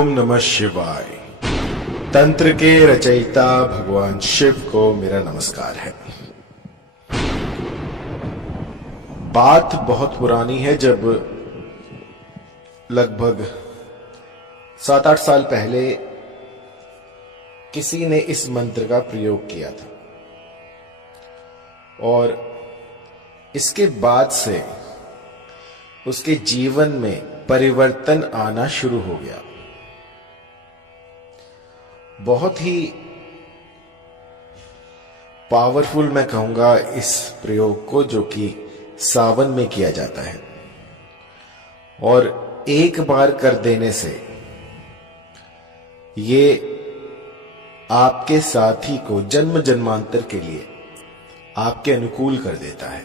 ओम नमः शिवाय। तंत्र के रचयिता भगवान शिव को मेरा नमस्कार है। बात बहुत पुरानी है, जब लगभग 7-8 साल पहले किसी ने इस मंत्र का प्रयोग किया था और इसके बाद से उसके जीवन में परिवर्तन आना शुरू हो गया। बहुत ही पावरफुल मैं कहूंगा इस प्रयोग को, जो कि सावन में किया जाता है और एक बार कर देने से ये आपके साथी को जन्म जन्मांतर के लिए आपके अनुकूल कर देता है।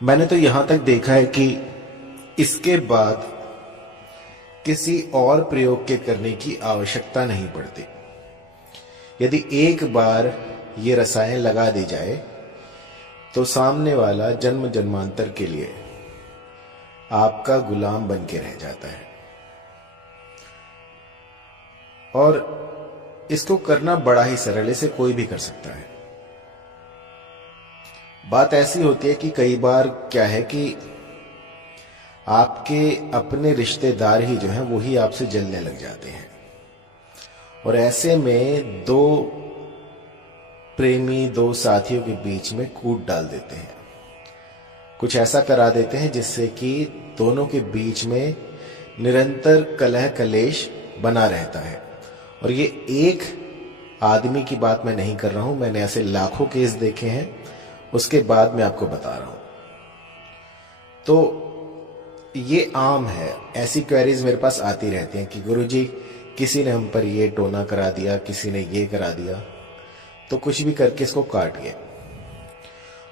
मैंने तो यहां तक देखा है कि इसके बाद किसी और प्रयोग के करने की आवश्यकता नहीं पड़ती। यदि एक बार ये रसायन लगा दी जाए तो सामने वाला जन्म जन्मांतर के लिए आपका गुलाम बन के रह जाता है। और इसको करना बड़ा ही सरल, इसे कोई भी कर सकता है। बात ऐसी होती है कि कई बार क्या है कि आपके अपने रिश्तेदार ही जो हैं वो ही आपसे जलने लग जाते हैं और ऐसे में दो प्रेमी, दो साथियों के बीच में कूट डाल देते हैं। कुछ ऐसा करा देते हैं जिससे कि दोनों के बीच में निरंतर कलह कलेश बना रहता है। और ये एक आदमी की बात मैं नहीं कर रहा हूं, मैंने ऐसे लाखों केस देखे हैं, उसके बाद मैं आपको बता रहा हूं। तो ये आम है, ऐसी क्वेरीज मेरे पास आती रहती हैं कि गुरुजी किसी ने हम पर ये टोना करा दिया, किसी ने ये करा दिया, तो कुछ भी करके इसको काट गए।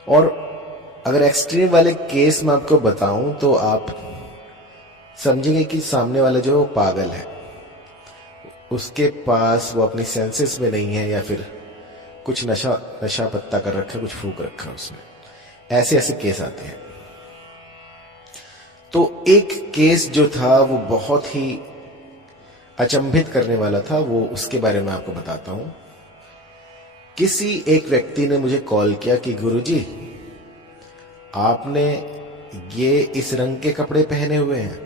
और अगर एक्सट्रीम वाले केस में आपको बताऊं तो आप समझेंगे कि सामने वाला जो है वो पागल है, उसके पास वो अपनी सेंसेस में नहीं है, या फिर कुछ नशा पत्ता कर रखा है, कुछ फूक रखा है उसने। ऐसे ऐसे केस आते हैं। तो एक केस जो था वो बहुत ही अचंभित करने वाला था, वो उसके बारे में आपको बताता हूं। किसी एक व्यक्ति ने मुझे कॉल किया कि गुरुजी आपने ये इस रंग के कपड़े पहने हुए हैं,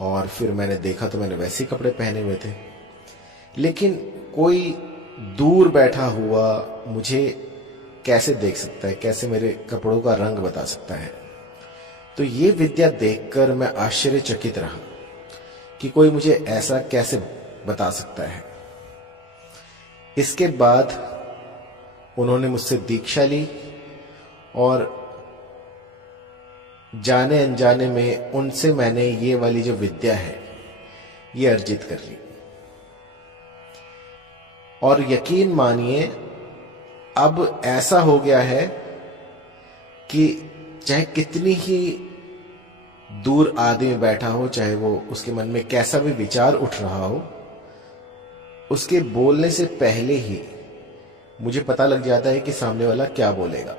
और फिर मैंने देखा तो मैंने वैसे ही कपड़े पहने हुए थे, लेकिन कोई दूर बैठा हुआ मुझे कैसे देख सकता है, कैसे मेरे कपड़ों का रंग बता सकता है। तो ये विद्या देखकर मैं आश्चर्यचकित रहा कि कोई मुझे ऐसा कैसे बता सकता है। इसके बाद उन्होंने मुझसे दीक्षा ली और जाने अनजाने में उनसे मैंने ये वाली जो विद्या है ये अर्जित कर ली। और यकीन मानिए अब ऐसा हो गया है कि चाहे कितनी ही दूर आदमी बैठा हो, चाहे वो उसके मन में कैसा भी विचार उठ रहा हो, उसके बोलने से पहले ही मुझे पता लग जाता है कि सामने वाला क्या बोलेगा।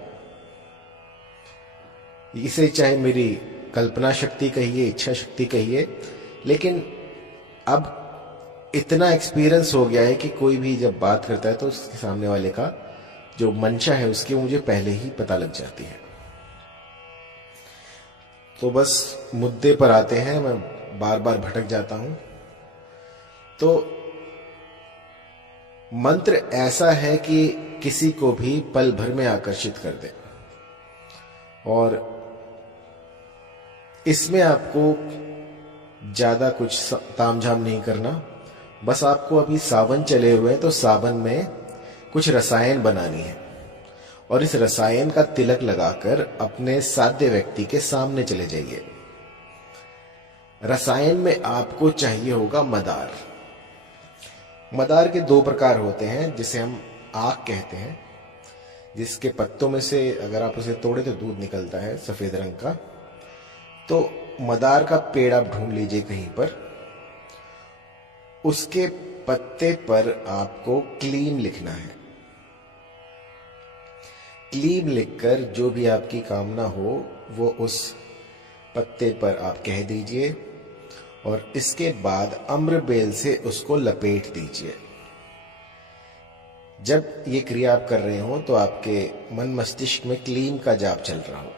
इसे चाहे मेरी कल्पना शक्ति कहिए, इच्छा शक्ति कहिए, लेकिन अब इतना एक्सपीरियंस हो गया है कि कोई भी जब बात करता है तो उसके सामने वाले का जो मंशा है उसकी मुझे पहले ही पता लग जाती है। तो बस मुद्दे पर आते हैं, मैं बार बार भटक जाता हूं। तो मंत्र ऐसा है कि किसी को भी पल भर में आकर्षित कर दे, और इसमें आपको ज्यादा कुछ तामझाम नहीं करना। बस आपको अभी सावन चले हुए हैं तो सावन में कुछ रसायन बनानी है और इस रसायन का तिलक लगाकर अपने साध्य व्यक्ति के सामने चले जाइए। रसायन में आपको चाहिए होगा मदार। मदार के 2 प्रकार होते हैं, जिसे हम आक कहते हैं, जिसके पत्तों में से अगर आप उसे तोड़े तो दूध निकलता है सफेद रंग का। तो मदार का पेड़ आप ढूंढ लीजिए कहीं पर, उसके पत्ते पर आपको क्लीम लिखना है। क्लीम लिखकर जो भी आपकी कामना हो वो उस पत्ते पर आप कह दीजिए और इसके बाद अम्रबेल से उसको लपेट दीजिए। जब ये क्रिया आप कर रहे हो तो आपके मन मस्तिष्क में क्लीम का जाप चल रहा हो।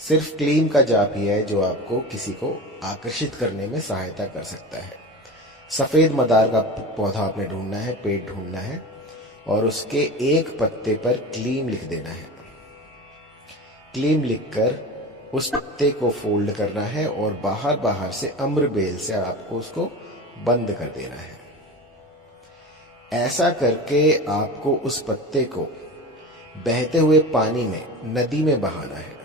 सिर्फ क्लीम का जाप ही है जो आपको किसी को आकर्षित करने में सहायता कर सकता है। सफेद मदार का पौधा आपने ढूंढना है, पेड़ ढूंढना है और उसके एक पत्ते पर क्लीम लिख देना है। क्लीम लिखकर उस पत्ते को फोल्ड करना है और बाहर बाहर से अम्रबेल से आपको उसको बंद कर देना है। ऐसा करके आपको उस पत्ते को बहते हुए पानी में, नदी में बहाना है।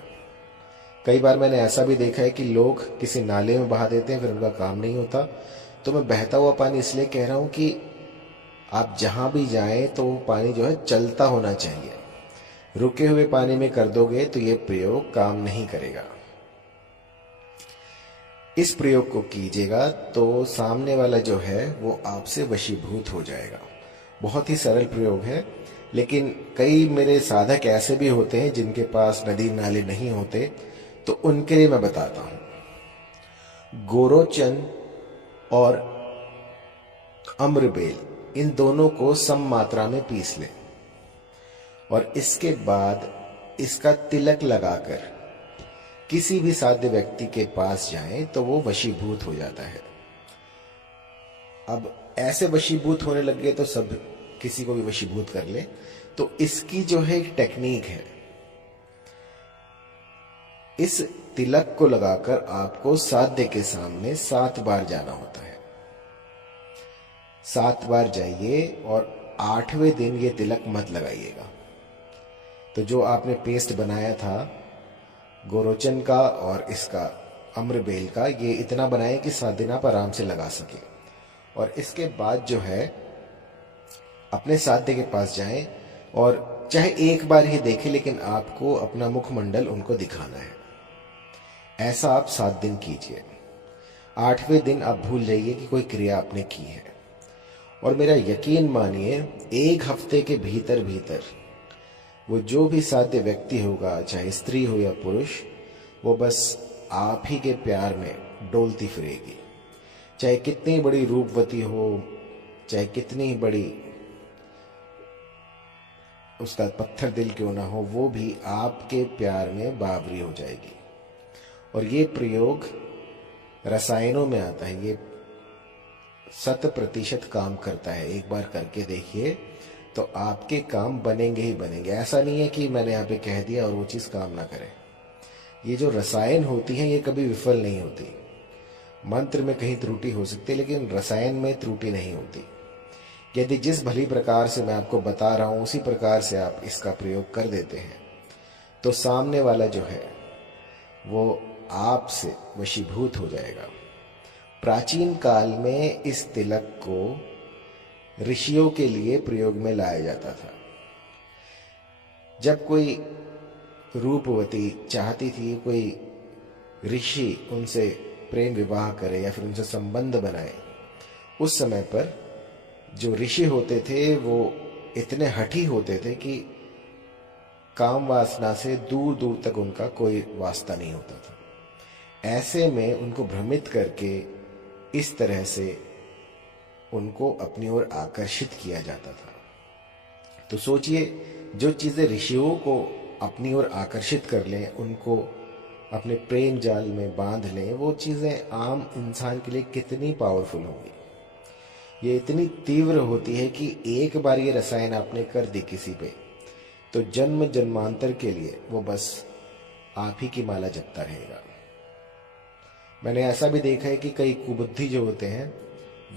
कई बार मैंने ऐसा भी देखा है कि लोग किसी नाले में बहा देते हैं, फिर उनका काम नहीं होता। तो मैं बहता हुआ पानी इसलिए कह रहा हूं कि आप जहां भी जाएं तो वो पानी जो है चलता होना चाहिए। रुके हुए पानी में कर दोगे तो ये प्रयोग काम नहीं करेगा। इस प्रयोग को कीजिएगा तो सामने वाला जो है वो आपसे वशीभूत हो जाएगा। बहुत ही सरल प्रयोग है, लेकिन कई मेरे साधक ऐसे भी होते हैं जिनके पास नदी नाले नहीं होते, तो उनके लिए मैं बताता हूं। गोरोचन और अम्रबेल, इन दोनों को सम मात्रा में पीस लें और इसके बाद इसका तिलक लगाकर किसी भी साध्य व्यक्ति के पास जाएं तो वो वशीभूत हो जाता है। अब ऐसे वशीभूत होने लग गए तो सब किसी को भी वशीभूत कर ले। तो इसकी जो है एक टेक्निक है। इस तिलक को लगाकर आपको साध्य के सामने 7 बार जाना होता है। 7 बार जाइए और 8वें दिन ये तिलक मत लगाइएगा। तो जो आपने पेस्ट बनाया था गोरोचन का और इसका अम्रबेल का, ये इतना बनाए कि 7 दिन आप आराम से लगा सके। और इसके बाद जो है अपने साध्य के पास जाएं और चाहे एक बार ही देखें, लेकिन आपको अपना मुखमंडल उनको दिखाना है। ऐसा आप 7 दिन कीजिए। 8वें दिन आप भूल जाइए कि कोई क्रिया आपने की है। और मेरा यकीन मानिए 1 हफ्ते के भीतर भीतर वो जो भी साध्य व्यक्ति होगा, चाहे स्त्री हो या पुरुष, वो बस आप ही के प्यार में डोलती फिरेगी। चाहे कितनी बड़ी रूपवती हो, चाहे कितनी बड़ी उसका पत्थर दिल क्यों ना हो, वो भी आपके प्यार में बावरी हो जाएगी। और ये प्रयोग रसायनों में आता है, ये 100% काम करता है। एक बार करके देखिए तो आपके काम बनेंगे ही बनेंगे। ऐसा नहीं है कि मैंने यहाँ पे कह दिया और वो चीज काम ना करे। ये जो रसायन होती है ये कभी विफल नहीं होती। मंत्र में कहीं त्रुटि हो सकती है, लेकिन रसायन में त्रुटि नहीं होती। यदि जिस भली प्रकार से मैं आपको बता रहा हूं उसी प्रकार से आप इसका प्रयोग कर देते हैं तो सामने वाला जो है वो आपसे वशीभूत हो जाएगा। प्राचीन काल में इस तिलक को ऋषियों के लिए प्रयोग में लाया जाता था। जब कोई रूपवती चाहती थी कोई ऋषि उनसे प्रेम विवाह करे या फिर उनसे संबंध बनाए, उस समय पर जो ऋषि होते थे वो इतने हठी होते थे कि काम वासना से दूर दूर तक उनका कोई वास्ता नहीं होता था। ऐसे में उनको भ्रमित करके इस तरह से उनको अपनी ओर आकर्षित किया जाता था। तो सोचिए, जो चीजें ऋषियों को अपनी ओर आकर्षित कर लें, उनको अपने प्रेम जाल में बांध लें, वो चीजें आम इंसान के लिए कितनी पावरफुल होंगी। ये इतनी तीव्र होती है कि एक बार ये रसायन आपने कर दी किसी पे तो जन्म जन्मांतर के लिए वो बस आप ही की माला जपता रहेगा। मैंने ऐसा भी देखा है कि कई कुबुद्धि जो होते हैं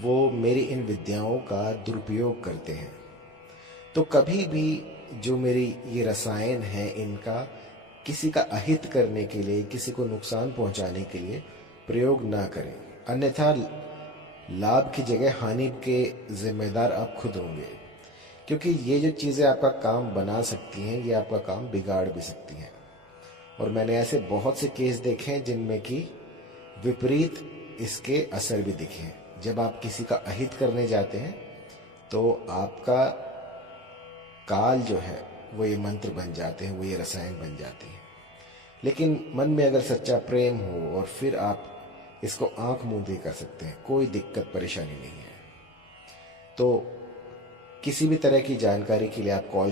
वो मेरी इन विद्याओं का दुरुपयोग करते हैं। तो कभी भी जो मेरी ये रसायन है इनका किसी का अहित करने के लिए, किसी को नुकसान पहुंचाने के लिए प्रयोग ना करें, अन्यथा लाभ की जगह हानि के जिम्मेदार आप खुद होंगे। क्योंकि ये जो चीजें आपका काम बना सकती हैं ये आपका काम बिगाड़ भी सकती हैं। और मैंने ऐसे बहुत से केस देखे हैं जिनमें कि विपरीत इसके असर भी दिखे हैं। जब आप किसी का अहित करने जाते हैं तो आपका काल जो है वो ये मंत्र बन जाते हैं, वो ये रसायन बन जाते हैं। लेकिन मन में अगर सच्चा प्रेम हो और फिर आप इसको आंख मूंदे कर सकते हैं, कोई दिक्कत परेशानी नहीं है। तो किसी भी तरह की जानकारी के लिए आप कॉल